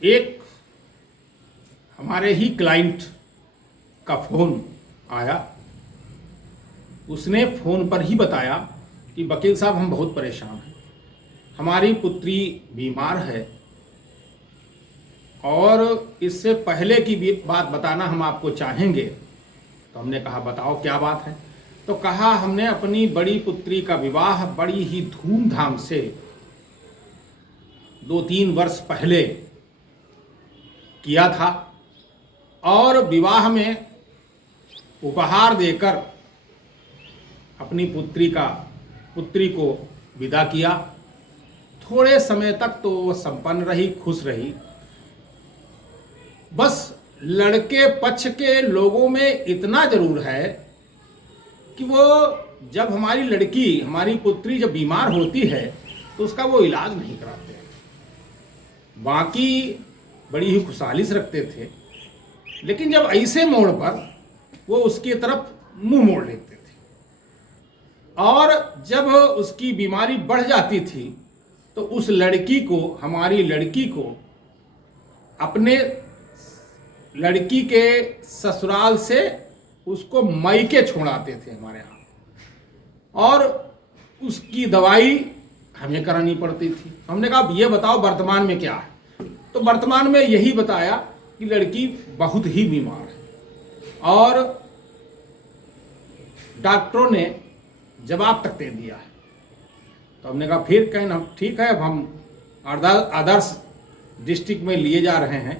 एक हमारे ही क्लाइंट का फोन आया। उसने फोन पर ही बताया कि वकील साहब हम बहुत परेशान हैं, हमारी पुत्री बीमार है और इससे पहले की भी बात बताना हम आपको चाहेंगे। तो हमने कहा बताओ क्या बात है। तो कहा हमने अपनी बड़ी पुत्री का विवाह बड़ी ही धूमधाम से 2-3 वर्ष पहले किया था और विवाह में उपहार देकर अपनी पुत्री को विदा किया। थोड़े समय तक तो वो संपन्न रही, खुश रही। बस लड़के पक्ष के लोगों में इतना जरूर है कि वो जब हमारी पुत्री जब बीमार होती है तो उसका वो इलाज नहीं कराते। बाकी बड़ी ही खुशहाली से रखते थे, लेकिन जब ऐसे मोड़ पर वो उसकी तरफ मुंह मोड़ लेते थे और जब उसकी बीमारी बढ़ जाती थी तो हमारी लड़की को अपने लड़की के ससुराल से उसको मायके छोड़ाते थे हमारे यहाँ, और उसकी दवाई हमें करानी पड़ती थी। हमने कहा अब ये बताओ वर्तमान में क्या है। तो वर्तमान में यही बताया कि लड़की बहुत ही बीमार है और डॉक्टरों ने जवाब तक दे दिया है। तो हमने कहा फिर कहना ठीक है, अब हम आदर्श डिस्ट्रिक्ट में लिए जा रहे हैं,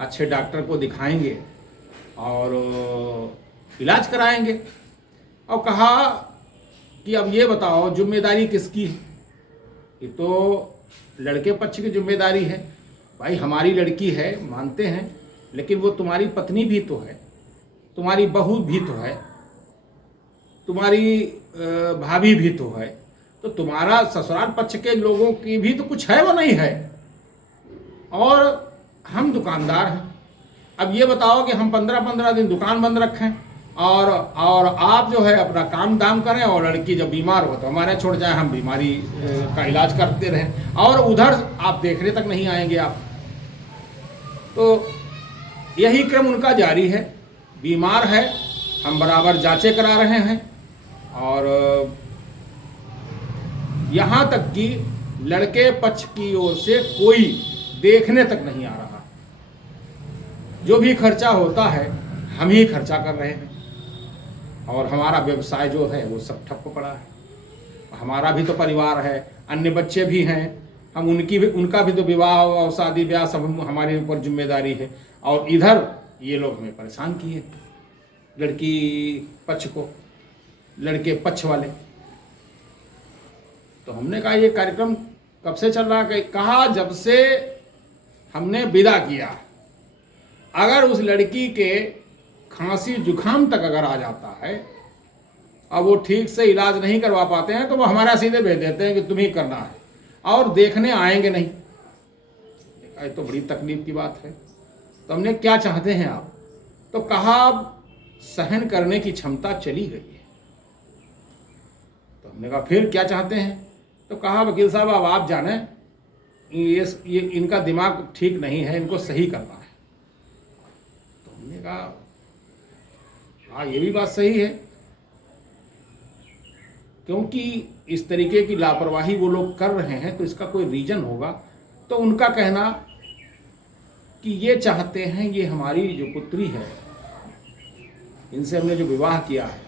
अच्छे डॉक्टर को दिखाएंगे और इलाज कराएंगे। और कहा कि अब ये बताओ जिम्मेदारी किसकी है। ये तो लड़के पक्ष की जिम्मेदारी है। भाई हमारी लड़की है मानते हैं, लेकिन वो तुम्हारी पत्नी भी तो है, तुम्हारी बहू भी तो है, तुम्हारी भाभी भी तो है, तो तुम्हारा ससुराल पक्ष के लोगों की भी तो कुछ है वो नहीं है। और हम दुकानदार हैं। अब ये बताओ कि हम 15-15 दिन दुकान बंद रखें और आप जो है अपना काम दाम करें और लड़की जब बीमार हो तो हमारे छोड़ जाए, हम बीमारी का इलाज करते रहें और उधर आप देखने तक नहीं आएंगे आप। तो यही क्रम उनका जारी है। बीमार है, हम बराबर जांचें करा रहे हैं और यहाँ तक कि लड़के पक्ष की ओर से कोई देखने तक नहीं आ रहा। जो भी खर्चा होता है हम ही खर्चा कर रहे हैं और हमारा व्यवसाय जो है वो सब ठप पड़ा है। हमारा भी तो परिवार है, अन्य बच्चे भी हैं, हम उनका भी तो विवाह और शादी ब्याह सब हमारे ऊपर जिम्मेदारी है। और इधर ये लोग हमें परेशान किए, लड़की पक्ष को, लड़के पक्ष वाले। तो हमने कहा ये कार्यक्रम कब से चल रहा है। कहा जब से हमने विदा किया, अगर उस लड़की के खांसी जुकाम तक अगर आ जाता है और वो ठीक से इलाज नहीं करवा पाते हैं तो वो हमारा सीधे भेज देते हैं कि तुम ही करना है और देखने आएंगे नहीं। ये तो बड़ी तकलीफ की बात है। तो हमने क्या चाहते हैं आप। तो कहा सहन करने की क्षमता चली गई है। तो हमने कहा फिर क्या चाहते हैं। तो कहा वकील साहब अब आप जाने, ये इनका दिमाग ठीक नहीं है, इनको सही करना है। तो हमने कहा हाँ ये भी बात सही है, क्योंकि इस तरीके की लापरवाही वो लोग कर रहे हैं तो इसका कोई रीजन होगा। तो उनका कहना कि ये चाहते हैं, ये हमारी जो पुत्री है इनसे हमने जो विवाह किया है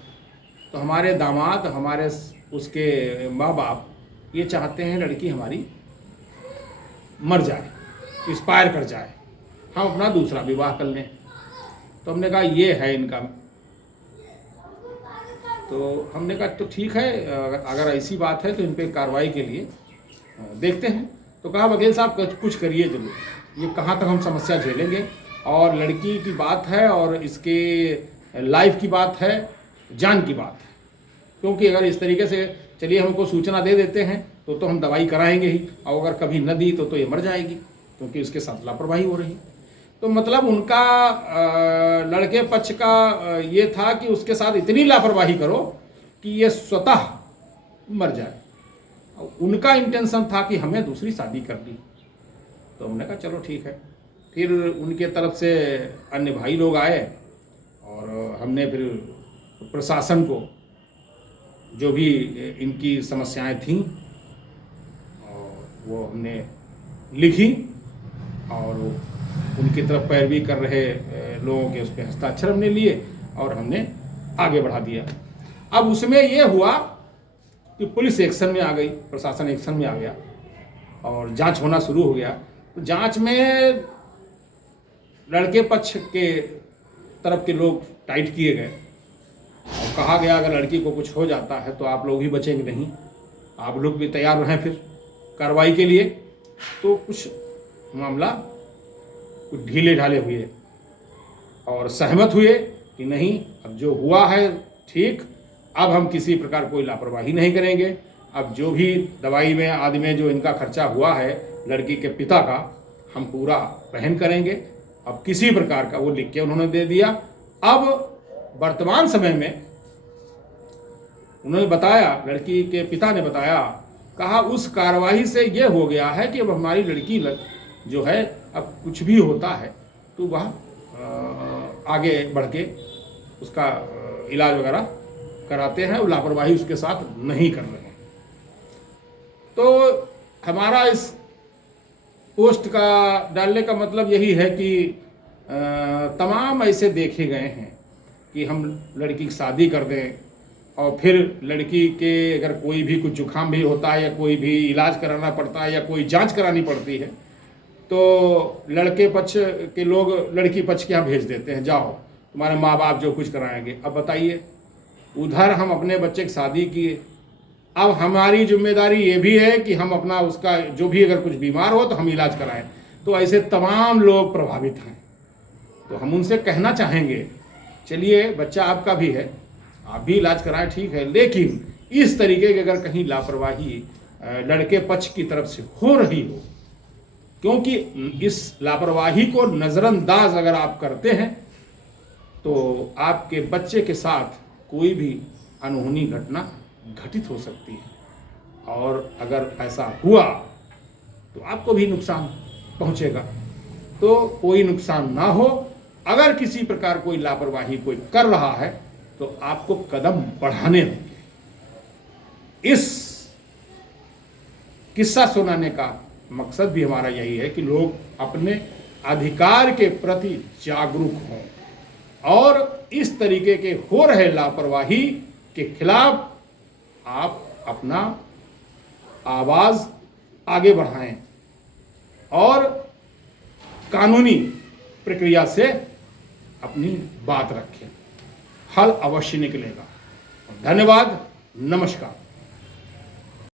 तो हमारे दामाद, हमारे उसके माँ बाप ये चाहते हैं लड़की हमारी मर जाए, एक्सपायर कर जाए, हम अपना दूसरा विवाह कर लें। तो हमने कहा ये है इनका। तो हमने कहा तो ठीक है, अगर ऐसी बात है तो इन पर कार्रवाई के लिए देखते हैं। तो कहा वकील साहब कुछ करिए जरूर, ये कहाँ तक हम समस्या झेलेंगे। और लड़की की बात है और इसके लाइफ की बात है, जान की बात है। क्योंकि अगर इस तरीके से चलिए हमको सूचना दे देते हैं तो हम दवाई कराएंगे ही, और अगर कभी न दी तो ये मर जाएगी, क्योंकि इसके साथ लापरवाही हो रही। तो मतलब उनका लड़के पक्ष का ये था कि उसके साथ इतनी लापरवाही करो कि ये स्वतः मर जाए। उनका इंटेंशन था कि हमें दूसरी शादी कर दी। तो हमने कहा चलो ठीक है, फिर उनके तरफ से अन्य भाई लोग आए और हमने फिर प्रशासन को जो भी इनकी समस्याएं थीं और वो हमने लिखी और उनकी तरफ पैरवी कर रहे लोगों के उस पर हस्ताक्षर हमने लिए और हमने आगे बढ़ा दिया। अब उसमें ये हुआ कि पुलिस एक्शन में आ गई, प्रशासन एक्शन में आ गया और जांच होना शुरू हो गया। तो जांच में लड़के पक्ष के तरफ के लोग टाइट किए गए और कहा गया अगर लड़की को कुछ हो जाता है तो आप लोग ही बचेंगे नहीं, आप लोग भी तैयार रहें फिर कार्रवाई के लिए। तो कुछ मामला कुछ ढीले ढाले हुए और सहमत हुए कि नहीं, अब जो हुआ है ठीक, अब हम किसी प्रकार कोई लापरवाही नहीं करेंगे। अब जो भी दवाई में आदि में जो इनका खर्चा हुआ है लड़की के पिता का, हम पूरा वहन करेंगे। अब किसी प्रकार का वो लिख के उन्होंने दे दिया। अब वर्तमान समय में उन्होंने बताया, लड़की के पिता ने बताया, कहा उस कार्रवाई से ये हो गया है कि अब हमारी लड़की जो है अब कुछ भी होता है तो वह आगे बढ़ के उसका इलाज वगैरह कराते हैं और लापरवाही उसके साथ नहीं कर रहे हैं। तो हमारा इस पोस्ट का डालने का मतलब यही है कि तमाम ऐसे देखे गए हैं कि हम लड़की की शादी कर दें और फिर लड़की के अगर कोई भी कुछ जुकाम भी होता है या कोई भी इलाज कराना पड़ता है या कोई जांच करानी पड़ती है तो लड़के पक्ष के लोग लड़की पक्ष के यहाँ भेज देते हैं, जाओ तुम्हारे माँ बाप जो कुछ कराएंगे। अब बताइए, उधर हम अपने बच्चे की शादी किए, अब हमारी जिम्मेदारी ये भी है कि हम अपना उसका जो भी अगर कुछ बीमार हो तो हम इलाज कराएं। तो ऐसे तमाम लोग प्रभावित हैं। तो हम उनसे कहना चाहेंगे, चलिए बच्चा आपका भी है, आप भी इलाज कराएं, ठीक है, लेकिन इस तरीके की अगर कहीं लापरवाही लड़के पक्ष की तरफ से हो रही हो, क्योंकि इस लापरवाही को नज़रअंदाज अगर आप करते हैं तो आपके बच्चे के साथ कोई भी अनहोनी घटना घटित हो सकती है और अगर ऐसा हुआ तो आपको भी नुकसान पहुंचेगा। तो कोई नुकसान ना हो, अगर किसी प्रकार कोई लापरवाही कोई कर रहा है तो आपको कदम बढ़ाने होंगे। इस किस्सा सुनाने का मकसद भी हमारा यही है कि लोग अपने अधिकार के प्रति जागरूक हों और इस तरीके के हो रहे लापरवाही के खिलाफ आप अपना आवाज आगे बढ़ाएं और कानूनी प्रक्रिया से अपनी बात रखें, हल अवश्य निकलेगा। धन्यवाद, नमस्कार।